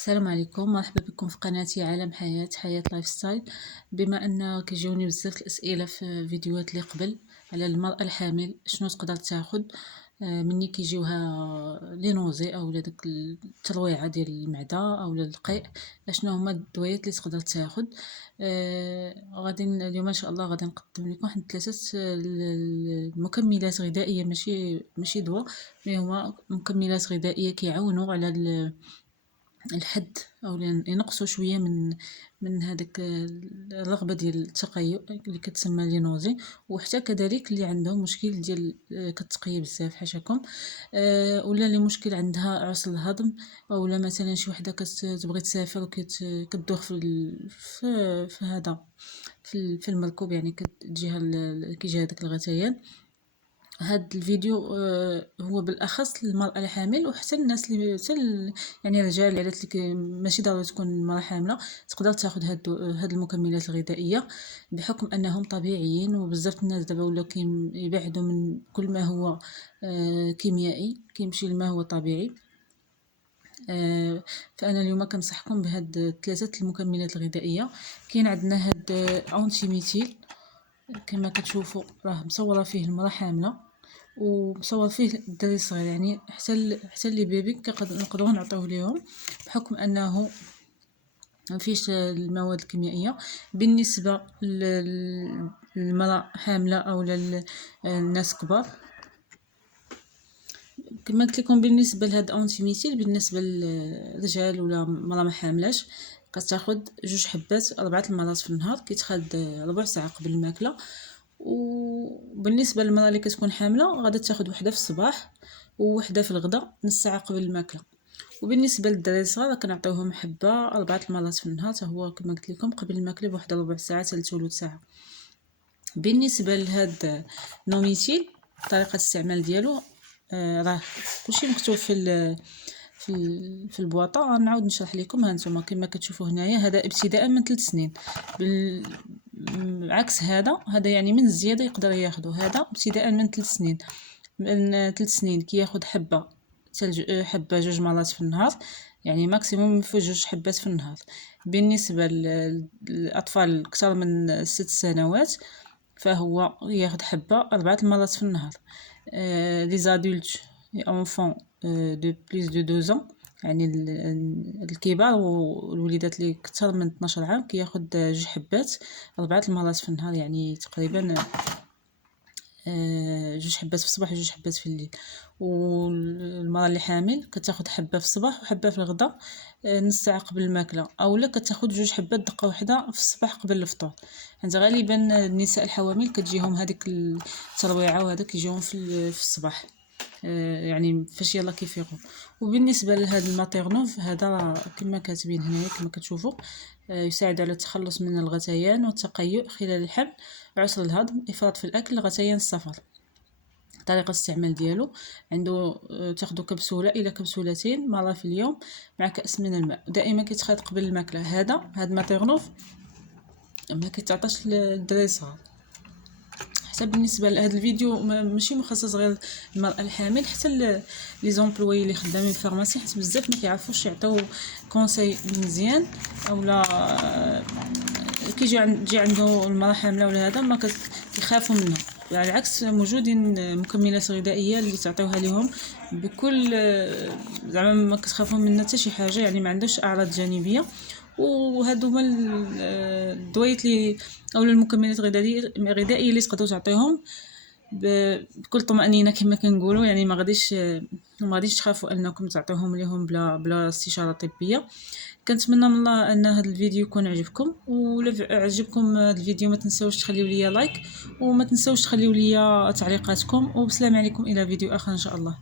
السلام عليكم، مرحبا بكم في قناتي عالم حياة لايف ستايل. بما ان كيجيوني بزاف الاسئله في فيديوهات اللي قبل على المراه الحامل شنو تقدر تاخذ مني كيجيوها لي نوزي او داك الترويعه ديال المعده او القيء، شنو هما الدويات اللي تقدر تاخذ. غادي اليوم ان شاء الله غادي نقدم لكم واحد 3 المكملات غذائيه، ماشي دواء، مي هما مكملات غذائيه كيعاونوا على الحد او ينقصوا شويه من هذاك الرغبه ديال التقيؤ اللي كتسمى لينوزي، وحتى كذلك اللي عندهم مشكل ديال كتقي بزاف حاشاكم، ولا اللي مشكل عندها عسر الهضم، اولا مثلا شي وحده كتبغي تسافر وكتدوخ في هذا في المركوب، يعني كيجيها داك الغثيان. هاد الفيديو هو بالاخص للمراه الحامل، وحتى الناس اللي يعني الرجال العائلات اللي ماشي ضروري تكون المراه حامله تقدر تاخذ هاد المكملات الغذائيه، بحكم انهم طبيعيين. وبزاف الناس دابا ولاو كيبعدوا من كل ما هو كيميائي، كيمشي لما هو طبيعي. فانا اليوم كنصحكم بهاد 3 المكملات الغذائيه. كاين عندنا هاد اونتي ميتيل، كما كتشوفوا راه مصوره فيه المراه حامله ومصور فيه الدري الصغير، يعني حتى اللي بيبي نقدروا نعطيوه ليهم، بحكم انه ما فيش المواد الكيميائيه. بالنسبه للمراه حامله او للناس كبار، كما قلت لكم بالنسبه لهاد اونتي ميتيل، بالنسبه للرجال ولا مراه ما حاملاش كتاخذ 2 حبات 4 المرات في النهار، كيتخاد ربع ساعه قبل الماكله. وبالنسبه للمراه اللي كتكون حامله غادا تاخذ وحده في الصباح ووحده في الغداء نص ساعه قبل الماكله. وبالنسبه للدراري الصغار كنعطيوهم حبه 4 المرات في النهار، حتى هو كما قلت لكم قبل الماكله بواحد ربع ساعه حتى لثلث ساعه. بالنسبه لهاد نوميتيل طريقه الاستعمال ديالو راه كلشي مكتوب في البواطه، غنعاود نشرح لكم. ها نتوما كما كتشوفوا هنايا، هذا ابتداء من 3 سنين، عكس هذا يعني من الزياده يقدر ياخذوا. هذا ابتداء من 3 سنين، من 3 سنين كياخذ حبه 2 مرات في النهار، يعني ماكسيموم في 2 حبات في النهار. بالنسبه للاطفال اكثر من 6 سنوات فهو ياخذ حبه 4 مرات في النهار. لي زادولت enfants دو بليس دو 2 ans، يعني الكبار والوليدات اللي اكثر من 12 عام كياخذ 2 حبات 4 المرات في النهار، يعني تقريبا 2 حبات في الصباح و2 حبات في الليل. والمراه اللي حامل كتاخذ حبه في الصباح وحبه في الغداء نص ساعه قبل الماكله، اولا كتاخذ 2 حبات دقه واحده في الصباح قبل الفطور. يعني غالبا النساء الحوامل كتجيهم هذيك الترويعه، وهذا كيجيهم في الصباح، يعني فاش يلا كيفيقوا. وبالنسبه لهذا الماتيرنوف، هذا كما كاتبين هنايا كما كتشوفوا، يساعد على التخلص من الغثيان والتقيؤ خلال الحمل، عسر الهضم، افراط في الاكل، غثيان السفر. طريقه الاستعمال ديالو عنده تاخذوا كبسوله الى كبسولتين مره في اليوم مع كاس من الماء، دائما كيتخاد قبل الماكله. هذا ماتيرنوف ما كيتعطاش للدراري الصغار. حتى بالنسبه لهذا الفيديو ماشي مخصص غير للمراه الحامل، حتى لي زومبلوي اللي خدامين في الفارماسي، حيت بزاف ما كيعرفوش يعطيو كونساي مزيان، اولا كيجي عنده المراه حامله ولا هذا ما كيخافوا منه. على العكس موجودين مكملات غذائيه اللي تعطيوها لهم بكل زعما ما كتخافوا منها حتى شي حاجه، يعني ما عندوش اعراض جانبيه. وهادو هما الدويات اللي او المكملات الغذائيه اللي تقدروا تعطيهم بكل طمأنينه كما كنقولوا، يعني ما غاديش تخافوا انكم تعطيوهم لهم بلا استشاره طبيه. كنتمنى من الله ان هذا الفيديو يكون عجبكم، ولا عجبكم هذا الفيديو ما تنساوش تخليو لي لايك، وما تنساوش تخليو لي تعليقاتكم. وبسلام عليكم، الى فيديو اخر ان شاء الله.